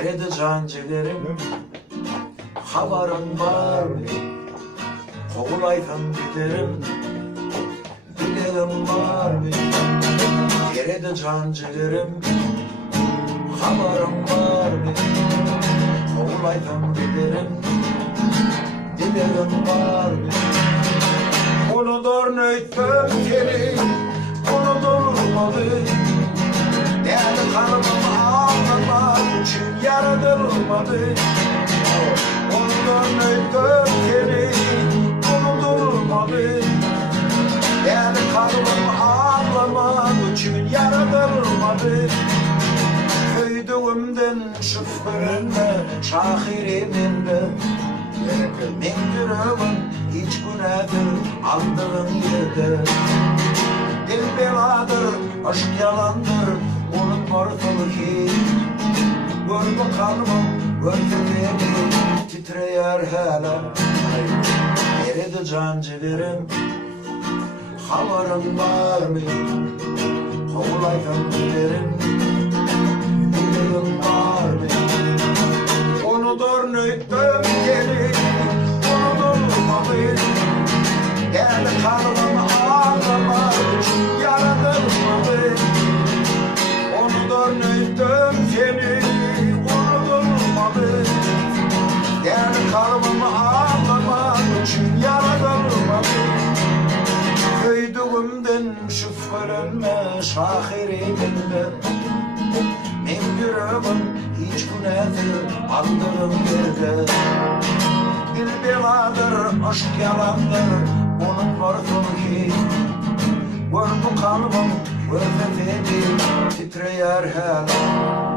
Eridi can ciğerim, haberin var mı? Kovulaytan giderim, bilerim var mı? Eridi can ciğerim, haberin var mı? Kovulaytan giderim, dilerim var mı? Unudur nöйтüm seni, unutulmadı. Değerli kalbim ağlamak için yaratılmadı. Unudur nöйтüm seni, unutulmadı. Değerli kalbim ağlamak için yaratılmadı. Köydüğümden şüphelenme, şahiriminde. Men yüreğim hiç günahtır aldığın yerde. Dil beladır, aşk yalandır, onun vartalı ki. Görme kalbim, görme beni, titreyer hala. Eridi can ciğerim, haberin var mı? Kovulaytan giderim, dilerim var mı? Unudur nöйтüm seni, unutulmadı. Değerli kalbim ağlamak için yaratılmadı. Unudur nöйтüm seni, unutulmadı. Değerli kalbim ağlamak için yaratılmadı. Köydüğümden şüphelenme, şahiriminde. Men yüreğim hiç günahtır aldığım yerde. Dil beladır, aşk yalandır, onun vardır ki. Gör bu kalbim, görme beni, titreyer hala.